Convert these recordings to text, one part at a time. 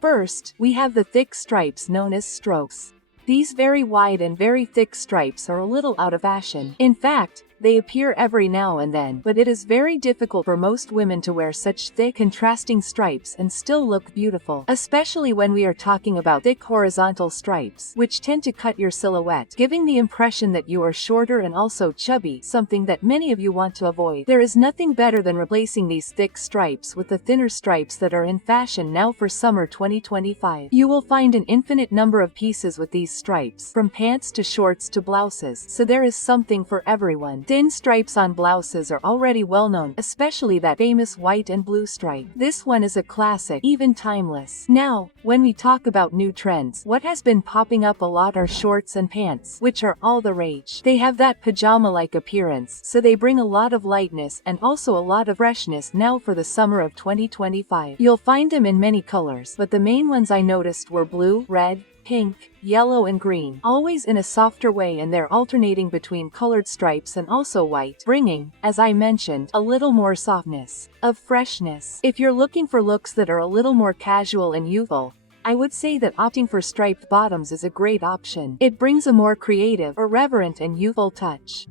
First, we have the thick stripes known as strokes. These very wide and very thick stripes are a little out of fashion. In fact, they appear every now and then, but it is very difficult for most women to wear such thick, contrasting stripes and still look beautiful, especially when we are talking about thick horizontal stripes, which tend to cut your silhouette, giving the impression that you are shorter and also chubby, something that many of you want to avoid. There is nothing better than replacing these thick stripes with the thinner stripes that are in fashion now for summer 2025. You will find an infinite number of pieces with these stripes, from pants to shorts to blouses, so there is something for everyone. Thin stripes on blouses are already well known, especially that famous white and blue stripe. This one is a classic, even timeless. Now, when we talk about new trends, what has been popping up a lot are shorts and pants, which are all the rage. They have that pajama-like appearance, so they bring a lot of lightness and also a lot of freshness now for the summer of 2025. You'll find them in many colors, but the main ones I noticed were blue, red, pink, yellow and green, always in a softer way, and they're alternating between colored stripes and also white, bringing, as I mentioned, a little more softness, of freshness. If you're looking for looks that are a little more casual and youthful, I would say that opting for striped bottoms is a great option. It brings a more creative, irreverent and youthful touch.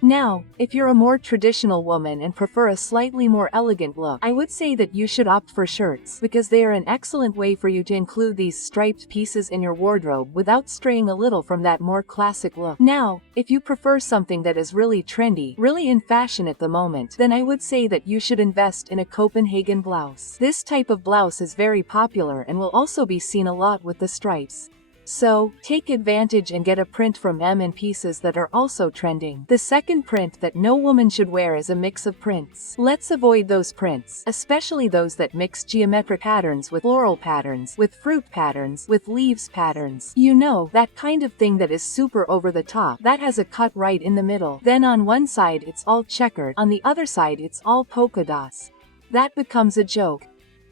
Now, if you're a more traditional woman and prefer a slightly more elegant look, I would say that you should opt for shirts, because they are an excellent way for you to include these striped pieces in your wardrobe without straying a little from that more classic look. Now, if you prefer something that is really trendy, really in fashion at the moment, then I would say that you should invest in a Copenhagen blouse. This type of blouse is very popular and will also be seen a lot with the stripes. So, take advantage and get a print from M in pieces that are also trending. The second print that no woman should wear is a mix of prints. Let's avoid those prints, especially those that mix geometric patterns with floral patterns, with fruit patterns, with leaves patterns. You know, that kind of thing that is super over the top, that has a cut right in the middle. Then on one side it's all checkered, on the other side it's all polka dots. That becomes a joke.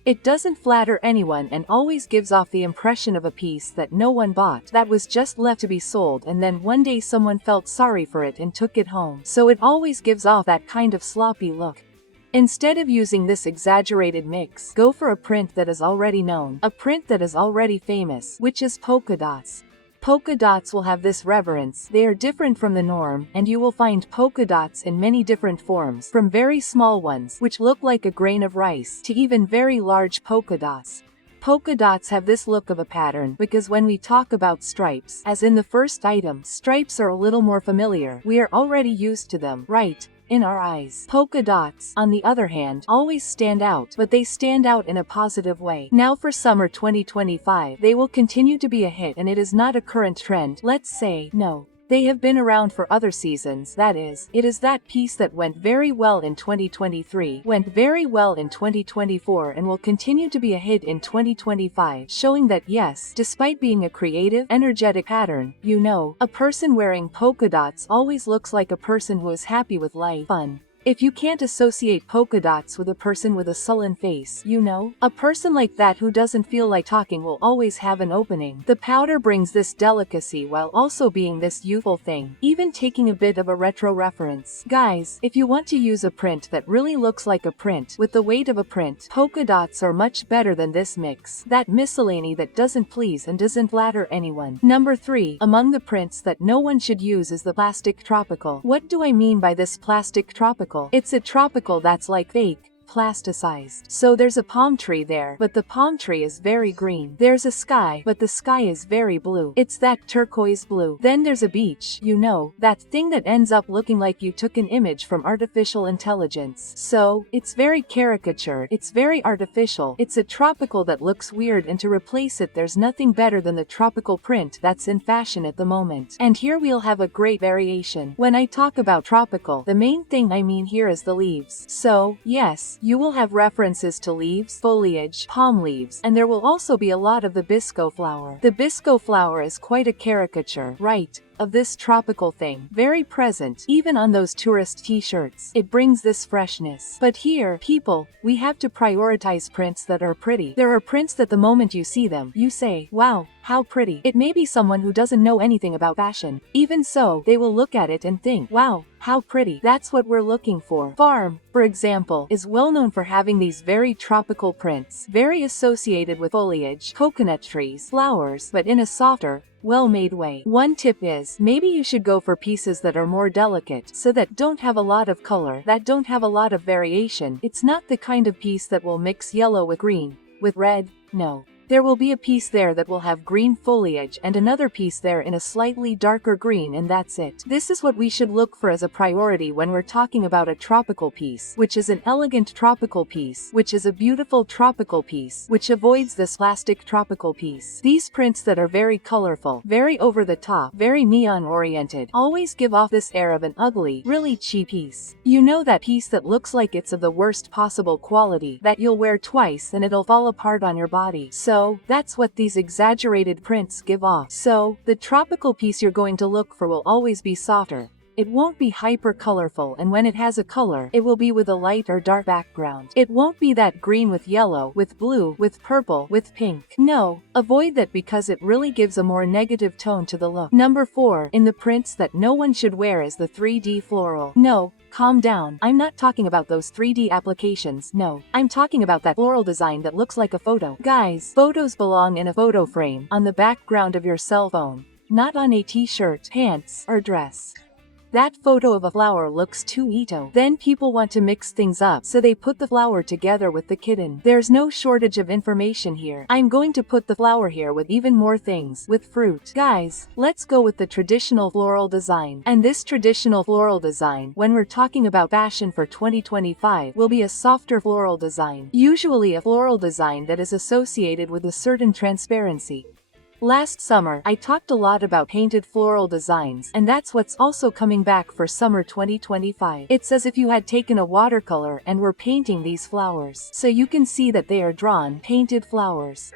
It doesn't flatter anyone and always gives off the impression of a piece that no one bought, that was just left to be sold, and then one day someone felt sorry for it and took it home. So it always gives off that kind of sloppy look. Instead of using this exaggerated mix, go for a print that is already known, a print that is already famous, which is polka dots. Polka dots will have this reverence, they are different from the norm, and you will find polka dots in many different forms, from very small ones, which look like a grain of rice, to even very large polka dots. Polka dots have this look of a pattern, because when we talk about stripes, as in the first item, stripes are a little more familiar, we are already used to them, right? In our eyes. Polka dots, on the other hand, always stand out, but they stand out in a positive way. Now for summer 2025, they will continue to be a hit, and it is not a current trend, let's say. No. They have been around for other seasons, that is, it is that piece that went very well in 2023, went very well in 2024, and will continue to be a hit in 2025, showing that yes, despite being a creative, energetic pattern, you know, a person wearing polka dots always looks like a person who is happy with life, fun. If you can't associate polka dots with a person with a sullen face, you know, a person like that who doesn't feel like talking will always have an opening. The powder brings this delicacy while also being this youthful thing, even taking a bit of a retro reference. Guys, if you want to use a print that really looks like a print, with the weight of a print, polka dots are much better than this mix. That miscellany that doesn't please and doesn't flatter anyone. Number 3, among the prints that no one should use is the plastic tropical. What do I mean by this plastic tropical? It's a tropical that's like fake, plasticized. So there's a palm tree there, but the palm tree is very green. There's a sky, but the sky is very blue. It's that turquoise blue. Then there's a beach, you know, that thing that ends up looking like you took an image from artificial intelligence. So, it's very caricatured, it's very artificial, it's a tropical that looks weird, and to replace it there's nothing better than the tropical print that's in fashion at the moment. And here we'll have a great variation. When I talk about tropical, the main thing I mean here is the leaves. So, yes, you will have references to leaves, foliage, palm leaves, and there will also be a lot of the bisco flower. The bisco flower is quite a caricature, right? of this tropical thing. Very present, even on those tourist t-shirts. It brings this freshness. But here, people, we have to prioritize prints that are pretty. There are prints that the moment you see them, you say, wow, how pretty. It may be someone who doesn't know anything about fashion. Even so, they will look at it and think, wow, how pretty. That's what we're looking for. Farm, for example, is well known for having these very tropical prints, very associated with foliage, coconut trees, flowers, but in a softer, well-made way. One tip is, maybe you should go for pieces that are more delicate, so that don't have a lot of color, that don't have a lot of variation. It's not the kind of piece that will mix yellow with green, with red, no. There will be a piece there that will have green foliage and another piece there in a slightly darker green, and that's it. This is what we should look for as a priority when we're talking about a tropical piece, which is an elegant tropical piece, which is a beautiful tropical piece, which avoids this plastic tropical piece. These prints that are very colorful, very over the top, very neon oriented, always give off this air of an ugly, really cheap piece. You know, that piece that looks like it's of the worst possible quality, that you'll wear twice and it'll fall apart on your body. So that's what these exaggerated prints give off. So, the tropical piece you're going to look for will always be softer. It won't be hyper colorful, and when it has a color, it will be with a light or dark background. It won't be that green with yellow, with blue, with purple, with pink. No, avoid that because it really gives a more negative tone to the look. Number 4, in the prints that no one should wear is the 3D floral. No, calm down. I'm not talking about those 3D applications, no. I'm talking about that floral design that looks like a photo. Guys, photos belong in a photo frame, on the background of your cell phone, not on a t-shirt, pants, or dress. That photo of a flower looks too Ito. Then people want to mix things up, so they put the flower together with the kitten. There's no shortage of information here. I'm going to put the flower here with even more things, with fruit. Guys, let's go with the traditional floral design. And this traditional floral design, when we're talking about fashion for 2025, will be a softer floral design. Usually a floral design that is associated with a certain transparency. Last summer, I talked a lot about painted floral designs, and that's what's also coming back for summer 2025. It's as if you had taken a watercolor and were painting these flowers. So you can see that they are drawn, painted flowers.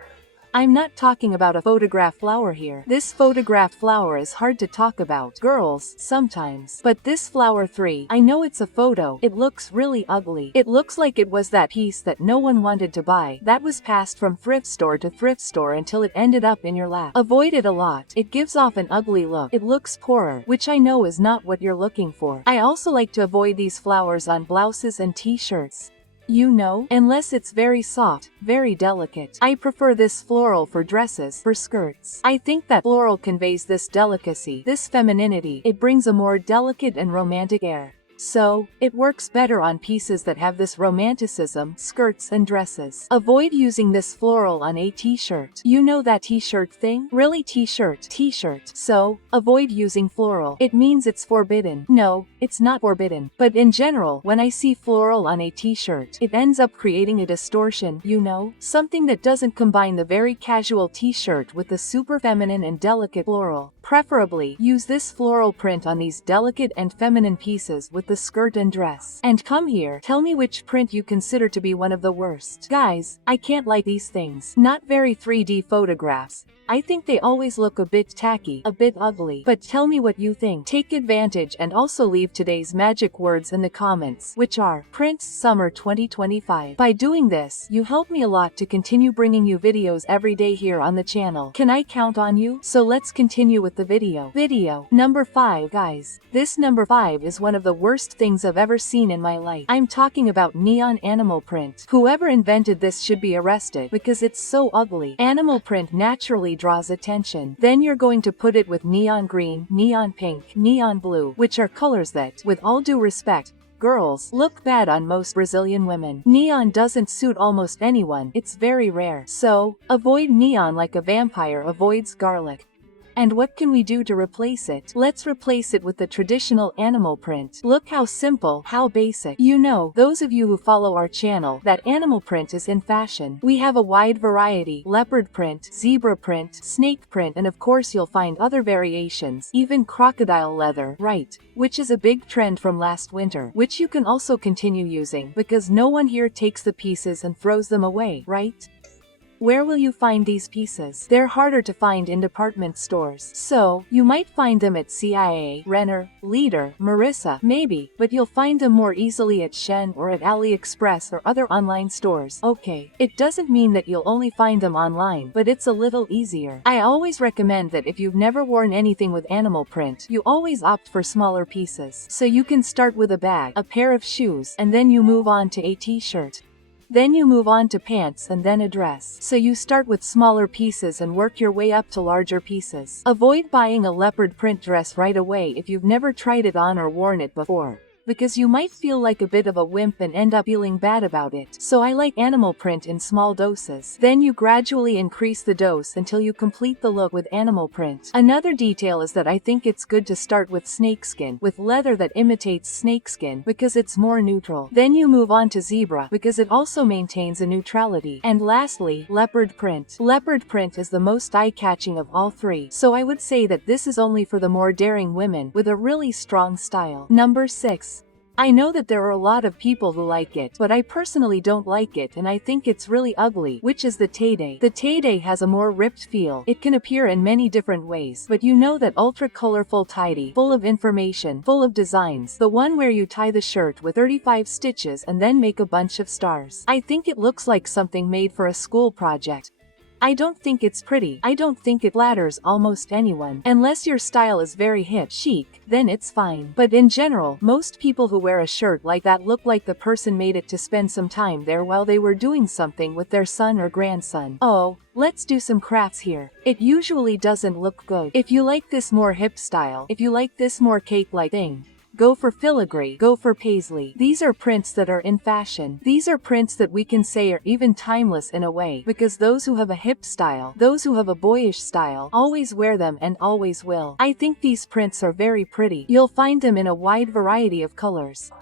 I'm not talking about a photographed flower here. This photographed flower is hard to talk about, girls, sometimes. But this flower 3, I know it's a photo, it looks really ugly. It looks like it was that piece that no one wanted to buy, that was passed from thrift store to thrift store until it ended up in your lap. Avoid it a lot. It gives off an ugly look. It looks poorer, which I know is not what you're looking for. I also like to avoid these flowers on blouses and t-shirts. You know, unless it's very soft, very delicate. I prefer this floral for dresses, for skirts. I think that floral conveys this delicacy, this femininity. It brings a more delicate and romantic air. So, it works better on pieces that have this romanticism, skirts and dresses. Avoid using this floral on a t-shirt. You know that t-shirt thing? Really t-shirt. So, avoid using floral. It means it's forbidden. No, it's not forbidden. But in general, when I see floral on a t-shirt, it ends up creating a distortion, you know? Something that doesn't combine the very casual t-shirt with the super feminine and delicate floral. Preferably, use this floral print on these delicate and feminine pieces with the skirt and dress. And come here, tell me which print you consider to be one of the worst. Guys, I can't like these things. Not very 3D photographs. I think they always look a bit tacky, a bit ugly. But tell me what you think. Take advantage and also leave today's magic words in the comments, which are Prints Summer 2025. By doing this, you help me a lot to continue bringing you videos every day here on the channel. Can I count on you? So let's continue with the video. Video number 5. Guys, this number 5 is one of the worst things I've ever seen in my life. I'm talking about neon animal print. Whoever invented this should be arrested because it's so ugly. Animal print naturally draws attention. Then you're going to put it with neon green, neon pink, neon blue, which are colors that, with all due respect, girls, look bad on most Brazilian women. Neon doesn't suit almost anyone. It's very rare. So, avoid neon like a vampire avoids garlic. And what can we do to replace it? Let's replace it with the traditional animal print. Look how simple, how basic. You know, those of you who follow our channel, that animal print is in fashion. We have a wide variety: leopard print, zebra print, snake print, and of course you'll find other variations, even crocodile leather, right? Which is a big trend from last winter, which you can also continue using, because no one here takes the pieces and throws them away, right? Where will you find these pieces? They're harder to find in department stores. So, you might find them at CIA, Renner, Leader, Marissa, maybe, but you'll find them more easily at Shein or at AliExpress or other online stores. Okay, it doesn't mean that you'll only find them online, but it's a little easier. I always recommend that if you've never worn anything with animal print, you always opt for smaller pieces. So you can start with a bag, a pair of shoes, and then you move on to a t-shirt. Then you move on to pants and then a dress. So you start with smaller pieces and work your way up to larger pieces. Avoid buying a leopard print dress right away if you've never tried it on or worn it before, because you might feel like a bit of a wimp and end up feeling bad about it. So I like animal print in small doses. Then you gradually increase the dose until you complete the look with animal print. Another detail is that I think it's good to start with snakeskin, with leather that imitates snakeskin, because it's more neutral. Then you move on to zebra, because it also maintains a neutrality. And lastly, leopard print. Leopard print is the most eye-catching of all three, so I would say that this is only for the more daring women with a really strong style. Number 6. I know that there are a lot of people who like it, but I personally don't like it and I think it's really ugly, which is the tie-dye. The tie-dye has a more ripped feel. It can appear in many different ways, but you know that ultra-colorful tie-dye, full of information, full of designs, the one where you tie the shirt with 35 stitches and then make a bunch of stars. I think it looks like something made for a school project. I don't think it's pretty. I don't think it flatters almost anyone. Unless your style is very hip, chic, then it's fine. But in general, most people who wear a shirt like that look like the person made it to spend some time there while they were doing something with their son or grandson. Oh, let's do some crafts here. It usually doesn't look good. If you like this more hip style, if you like this more cake-like thing, go for filigree, go for paisley. These are prints that are in fashion. These are prints that we can say are even timeless in a way, because those who have a hip style, those who have a boyish style, always wear them and always will. I think these prints are very pretty. You'll find them in a wide variety of colors.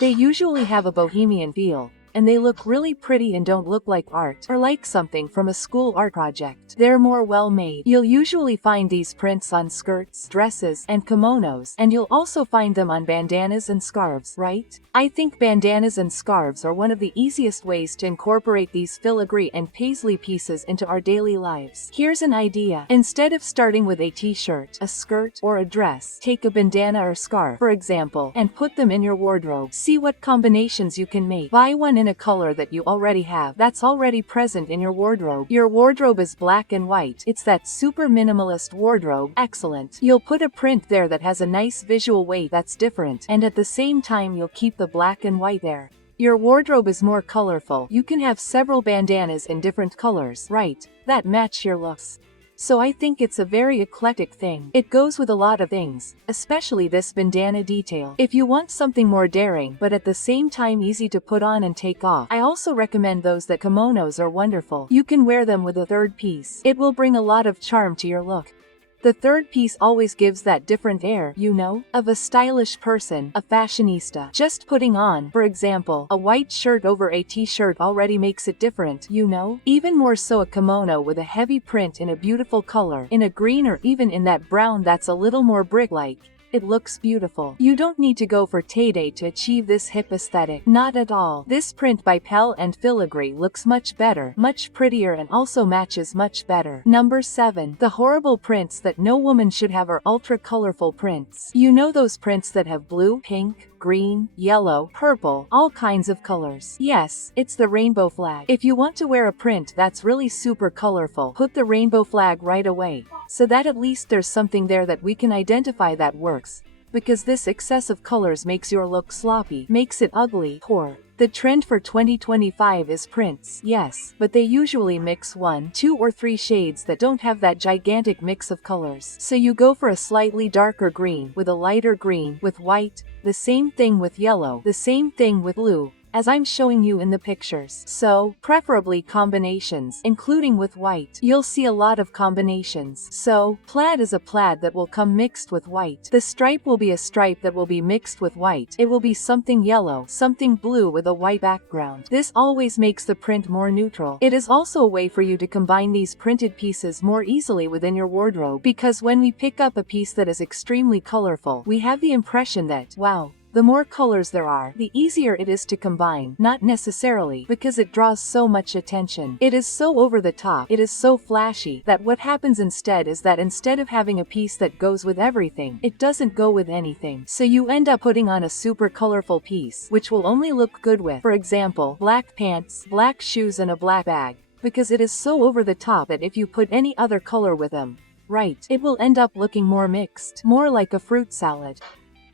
They usually have a bohemian feel, and they look really pretty and don't look like art, or like something from a school art project. They're more well-made. You'll usually find these prints on skirts, dresses, and kimonos, and you'll also find them on bandanas and scarves, right? I think bandanas and scarves are one of the easiest ways to incorporate these filigree and paisley pieces into our daily lives. Here's an idea. Instead of starting with a t-shirt, a skirt, or a dress, take a bandana or scarf, for example, and put them in your wardrobe. See what combinations you can make. Buy one in a color that you already have, that's already present in your wardrobe. Your wardrobe is black and white. It's that super minimalist wardrobe. Excellent. You'll put a print there that has a nice visual weight that's different, and at the same time you'll keep the black and white there. Your wardrobe is more colorful. You can have several bandanas in different colors, right, that match your looks. So I think it's a very eclectic thing. It goes with a lot of things, especially this bandana detail. If you want something more daring, but at the same time easy to put on and take off, I also recommend those that kimonos are wonderful. You can wear them with a third piece. It will bring a lot of charm to your look. The third piece always gives that different air, you know, of a stylish person, a fashionista. Just putting on, for example, a white shirt over a t-shirt already makes it different, you know? Even more so a kimono with a heavy print in a beautiful color, in a green or even in that brown that's a little more brick-like. It looks beautiful. You don't need to go for tie-dye to achieve this hip aesthetic. Not at all. This print by Pell and filigree looks much better, much prettier, and also matches much better. Number 7. The horrible prints that no woman should have are ultra-colorful prints. You know those prints that have blue, pink, green, yellow, purple, all kinds of colors. Yes, it's the rainbow flag. If you want to wear a print that's really super colorful, put the rainbow flag right away, so that at least there's something there that we can identify that works. Because this excess of colors makes your look sloppy, makes it ugly, poor. The trend for 2025 is prints, yes, but they usually mix 1, 2, or 3 shades that don't have that gigantic mix of colors. So you go for a slightly darker green, with a lighter green, with white, the same thing with yellow, the same thing with blue, as I'm showing you in the pictures. So, preferably combinations, including with white. You'll see a lot of combinations. So, plaid is a plaid that will come mixed with white. The stripe will be a stripe that will be mixed with white. It will be something yellow, something blue with a white background. This always makes the print more neutral. It is also a way for you to combine these printed pieces more easily within your wardrobe, because when we pick up a piece that is extremely colorful, we have the impression that, wow, the more colors there are, the easier it is to combine. Not necessarily, because it draws so much attention. It is so over the top, it is so flashy, that what happens instead is that instead of having a piece that goes with everything, it doesn't go with anything. So you end up putting on a super colorful piece, which will only look good with, for example, black pants, black shoes and a black bag. Because it is so over the top that if you put any other color with them, right, it will end up looking more mixed, more like a fruit salad.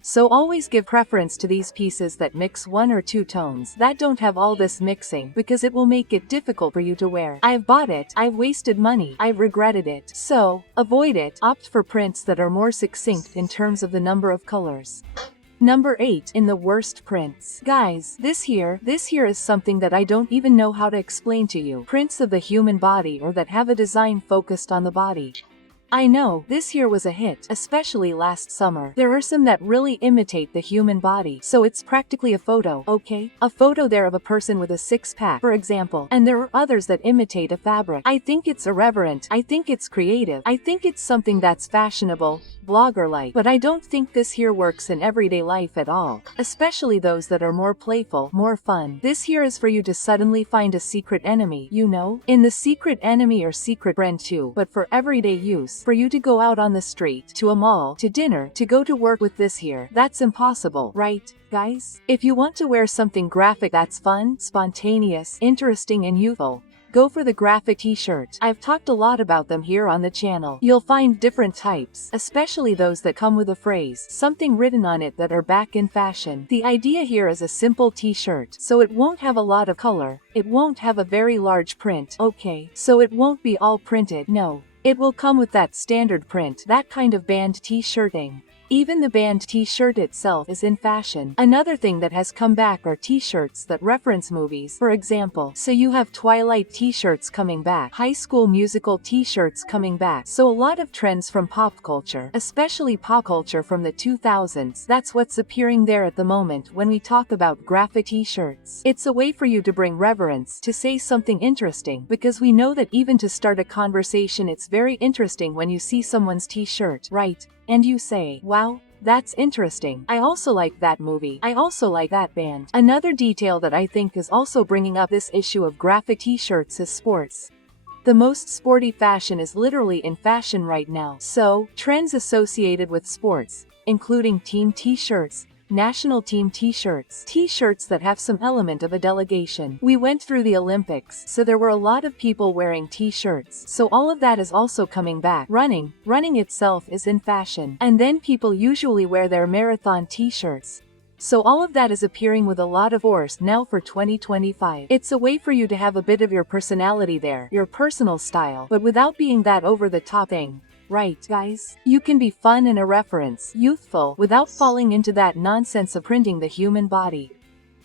So always give preference to these pieces that mix 1 or 2 tones, that don't have all this mixing, because it will make it difficult for you to wear. I've bought it, I've wasted money, I've regretted it. So, avoid it, opt for prints that are more succinct in terms of the number of colors. Number 8 in the worst prints. Guys, this here is something that I don't even know how to explain to you. Prints of the human body or that have a design focused on the body. I know, this here was a hit, especially last summer. There are some that really imitate the human body, so it's practically a photo, okay? A photo there of a person with a six-pack, for example, and there are others that imitate a fabric. I think it's irreverent, I think it's creative, I think it's something that's fashionable, blogger-like, but I don't think this here works in everyday life at all, especially those that are more playful, more fun. This here is for you to suddenly find a secret enemy, you know? In the secret enemy or secret friend too, but for everyday use. For you to go out on the street, to a mall, to dinner, to go to work with this here. That's impossible, right, guys? If you want to wear something graphic that's fun, spontaneous, interesting and youthful, go for the graphic t-shirt. I've talked a lot about them here on the channel. You'll find different types, especially those that come with a phrase, something written on it that are back in fashion. The idea here is a simple t-shirt, so it won't have a lot of color, it won't have a very large print, okay, so it won't be all printed, no. It will come with that standard print, that kind of band t-shirting. Even the band t-shirt itself is in fashion. Another thing that has come back are t-shirts that reference movies, for example. So you have Twilight t-shirts coming back, High School Musical t-shirts coming back. So a lot of trends from pop culture, especially pop culture from the 2000s, that's what's appearing there at the moment when we talk about graphic t-shirts. It's a way for you to bring reverence, to say something interesting, because we know that even to start a conversation it's very interesting when you see someone's t-shirt, right? And you say, wow, that's interesting. I also like that movie. I also like that band. Another detail that I think is also bringing up this issue of graphic t-shirts is sports. The most sporty fashion is literally in fashion right now. So, trends associated with sports, including team t-shirts, national team t-shirts, t-shirts that have some element of a delegation. We went through the Olympics, so there were a lot of people wearing t-shirts, so all of that is also coming back. Running itself is in fashion, and then people usually wear their marathon t-shirts. So all of that is appearing with a lot of force now for 2025. It's a way for you to have a bit of your personality there, your personal style, but without being that over-the-top thing. Right, guys? You can be fun and a reference, youthful, without falling into that nonsense of printing the human body.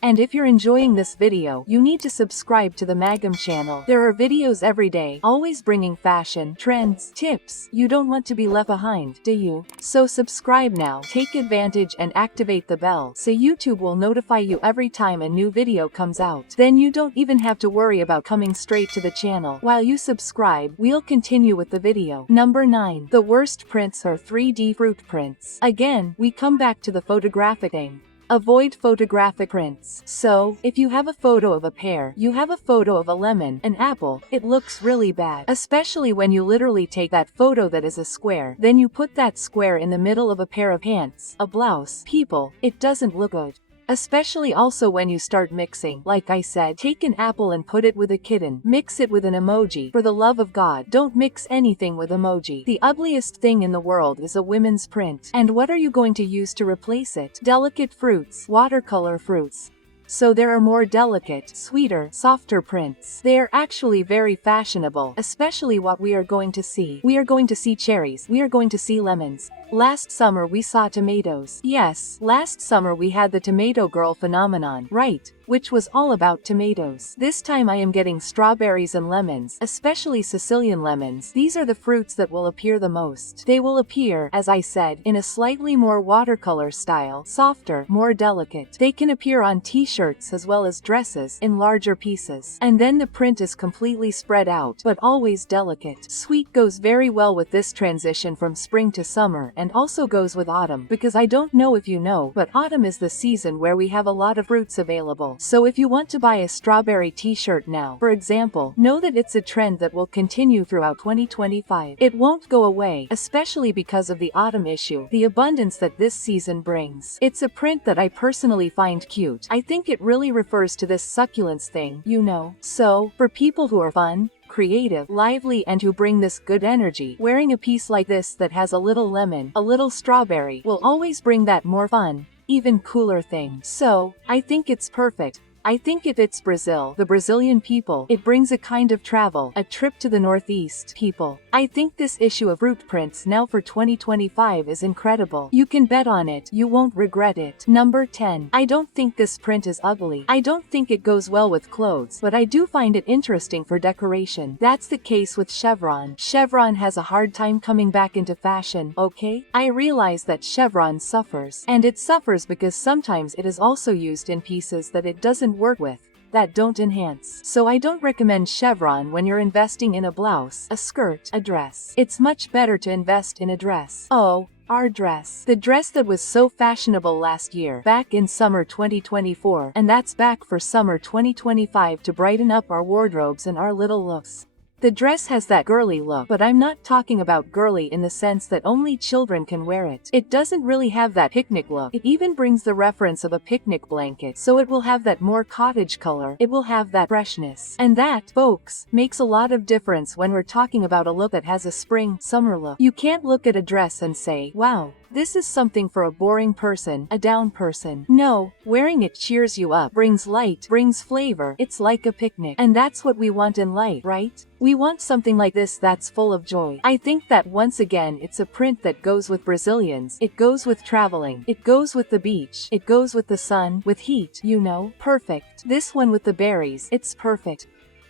And if you're enjoying this video, you need to subscribe to the Magam channel. There are videos every day, always bringing fashion, trends, tips. You don't want to be left behind, do you? So subscribe now, take advantage and activate the bell, so YouTube will notify you every time a new video comes out. Then you don't even have to worry about coming straight to the channel. While you subscribe, we'll continue with the video. Number 9. The worst prints are 3D fruit prints. Again, we come back to the photographic thing. Avoid photographic prints. So, if you have a photo of a pear, you have a photo of a lemon, an apple, it looks really bad. Especially when you literally take that photo that is a square, then you put that square in the middle of a pair of pants, a blouse. People, it doesn't look good. Especially also when you start mixing. Like I said, take an apple and put it with a kitten. Mix it with an emoji. For the love of God, don't mix anything with emoji. The ugliest thing in the world is a women's print. And what are you going to use to replace it? Delicate fruits, watercolor fruits. So there are more delicate, sweeter, softer prints. They are actually very fashionable, especially what we are going to see. We are going to see cherries. We are going to see lemons. Last summer we saw tomatoes. Yes, last summer we had the tomato girl phenomenon. Right. which was all about tomatoes. This time I am getting strawberries and lemons, especially Sicilian lemons. These are the fruits that will appear the most. They will appear, as I said, in a slightly more watercolor style, softer, more delicate. They can appear on t-shirts as well as dresses, in larger pieces. And then the print is completely spread out, but always delicate. Sweet goes very well with this transition from spring to summer, and also goes with autumn, because I don't know if you know, but autumn is the season where we have a lot of fruits available. So if you want to buy a strawberry t-shirt now, for example, know that it's a trend that will continue throughout 2025. It won't go away, especially because of the autumn issue, the abundance that this season brings. It's a print that I personally find cute. I think it really refers to this succulence thing, you know. So, for people who are fun, creative, lively, and who bring this good energy, wearing a piece like this that has a little lemon, a little strawberry, will always bring that more fun, even cooler thing. So, I think it's perfect. I think if it's Brazil, the Brazilian people, it brings a kind of travel, a trip to the Northeast people. I think this issue of fruit prints now for 2025 is incredible. You can bet on it, you won't regret it. Number 10. I don't think this print is ugly. I don't think it goes well with clothes, but I do find it interesting for decoration. That's the case with chevron. Chevron has a hard time coming back into fashion, okay? I realize that chevron suffers. And it suffers because sometimes it is also used in pieces that it doesn't work with, that don't enhance. So I don't recommend chevron when you're investing in a blouse, a skirt, a dress. It's much better to invest in a dress. Oh, our dress. The dress that was so fashionable last year, back in summer 2024, and that's back for summer 2025 to brighten up our wardrobes and our little looks. The dress has that girly look, but I'm not talking about girly in the sense that only children can wear it. It doesn't really have that picnic look. It even brings the reference of a picnic blanket, so it will have that more cottage color. It will have that freshness. And that, folks, makes a lot of difference when we're talking about a look that has a spring, summer look. You can't look at a dress and say, wow, this is something for a boring person, a down person. No, wearing it cheers you up, brings light, brings flavor. It's like a picnic. And that's what we want in life, right? We want something like this that's full of joy. I think that once again it's a print that goes with Brazilians, it goes with traveling, it goes with the beach, it goes with the sun, with heat, you know, perfect. This one with the berries, it's perfect.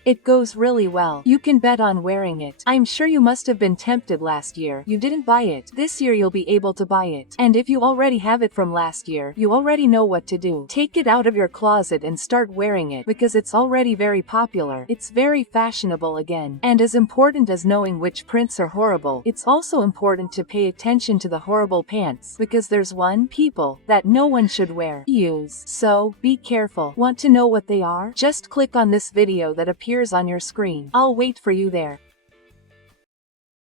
It goes really well. You can bet on wearing it. I'm sure you must have been tempted last year. You didn't buy it. This year you'll be able to buy it. And if you already have it from last year, you already know what to do. Take it out of your closet and start wearing it because it's already very popular. It's very fashionable again. And as important as knowing which prints are horrible, it's also important to pay attention to the horrible pants because there's people that no one should wear, use. So, be careful. Want to know what they are? Just click on this video that appears on your screen. I'll wait for you there.